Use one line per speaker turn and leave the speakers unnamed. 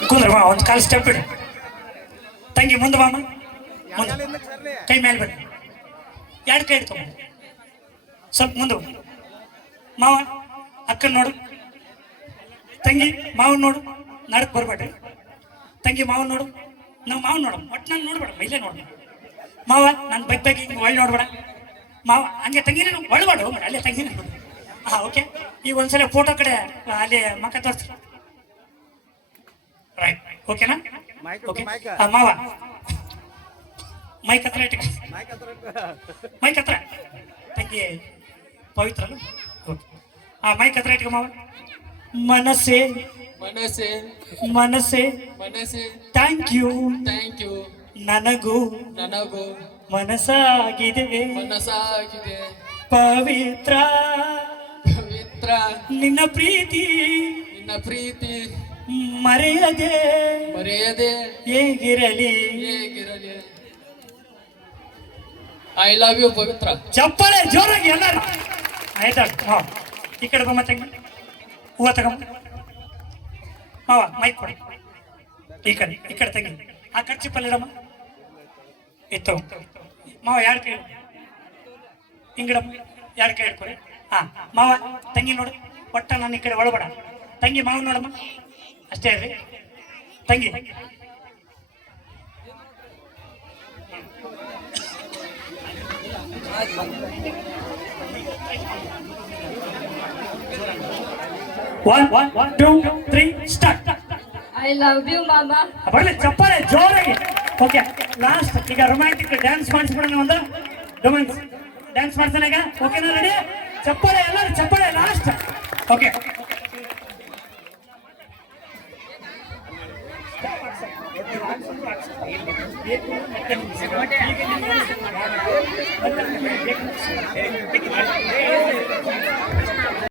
ಕುಂದ್ರ ಬಾ ಒಂದು ಕಾಲು ಸ್ಟೆಪ್ ಇಡು ತಂಗಿ ಮುಂದೆ ಬಾಮ ಮುಂದೆ ಕೈ ಮೇಲೆ ಬಿಡು ಎರಡು ಕೈ ಇಡ್ಕೊ ಸ್ವಲ್ಪ ಮುಂದೆ ಮಾವ ಅಕ್ಕನ ನೋಡು ತಂಗಿ ಮಾವನ್ ನೋಡು ನಡಕ್ ಬರ್ಬೇಡ್ರಿ ತಂಗಿ ಮಾವನ್ ನೋಡು ನಾವು ಮಾವನ್ ನೋಡು ಒಟ್ಟು ನಾನು ನೋಡ್ಬೇಡ ಮೈಲೇ ನೋಡ ಮಾವ ನಾನು ಬಗ್ಗೆ ಹಿಂಗೆ ಒಳ್ಳೆ ನೋಡ್ಬೇಡ ಮಾವ ಹಂಗೆ ತಂಗಿನ ಒಳಬೇಡ ಹೋಗ್ಬೇಡ ಅಲ್ಲೇ ತಂಗಿನ ನೋಡು ಹಾಂ ಓಕೆ ಈಗ ಒಂದ್ಸಲ ಫೋಟೋ ಕಡೆ ಅಲ್ಲಿ ಮಕ್ಕ ತೋರಿಸ್ರಿ ರೈಟ್ ಓಕೆನಾ ಓಕೆ ಮಾವ ಮೈಕ್ ಹತ್ರ ಇಟ್ಕ ಮೈಕ್ ಹತ್ರ ತಂಗಿ ಪವಿತ್ರ ಓಕೆ ಮೈಕ್ ಹತ್ರ ಇಟ್ಕ ಮಾವ ಮನಸ್ಸೇ
ಮನಸ್ಸೆ
ಮನಸ್ಸೇ
ಮನಸ್ಸೆ
ಥ್ಯಾಂಕ್ ಯು ನನಗೂ
ನನಗೂ
ಮನಸ್ಸಾಗಿದೆ
ಮನಸ್ಸಾಗಿದೆ
ಪವಿತ್ರ
ಪವಿತ್ರ
ನಿನ್ನ ಪ್ರೀತಿ ಮರೆಯದೆ
ಮರೆಯದೆ
ಹೇಗಿರಲಿ
ಐ ಲವ್ ಯು ಪವಿತ್ರ
ಚಪ್ಪಳೆ ಜೋರಾಗಿ ಎಲ್ಲರೂ ಆಯ್ತಾ ಹಾ ಈ ಕಡೆ ಬಮ್ಮ ತಂಗಿ ಹೂವ ತಗೊಂಬ ಮಾವ ಮೈಕ್ ಕೊಡಿ ಈ ಕಡೆ ತಂಗಿ ಆ ಖರ್ಚು ಪಲ್ಲಿಡಮ್ಮ ಇತ್ತು ಮಾವ ಎರಡು ಕೈ ಹಿಂಗಡಮ್ಮ ಎರಡು ಕೈ ಹಿಡ್ಕೊರಿ ಹಾ ಮಾವ ತಂಗಿ ನೋಡು ಒಟ್ಟ ನಾನು ಈ ಕಡೆ ಒಳಬೇಡ ತಂಗಿ ಮಾವ ನೋಡಮ್ಮ ಅಷ್ಟೇ ರೀ ತಂಗಿ One, two, three, start.
I love you, Mama.
ಬರ್ಲಿ ಚಪ್ಪಾಳೆ ಜೋರಾಗಿ ಓಕೆ ಲಾಸ್ಟ್ ಈಗ ರೊಮ್ಯಾಂಟಿಕ್ ಡ್ಯಾನ್ಸ್ ಮಾಡಿಸ್ಬಿಡೋಣ ಒಂದು ರೊಮ್ಯಾನ್ಸ್ ಡ್ಯಾನ್ಸ್ ಮಾಡ್ತಾನೆ ಈಗ ಓಕೆನಾ ರೆಡಿ ಚಪ್ಪಾಳೆ ಎಲ್ಲರೂ ಚಪ್ಪಾಳೆ ಲಾಸ್ಟ್ ಓಕೆ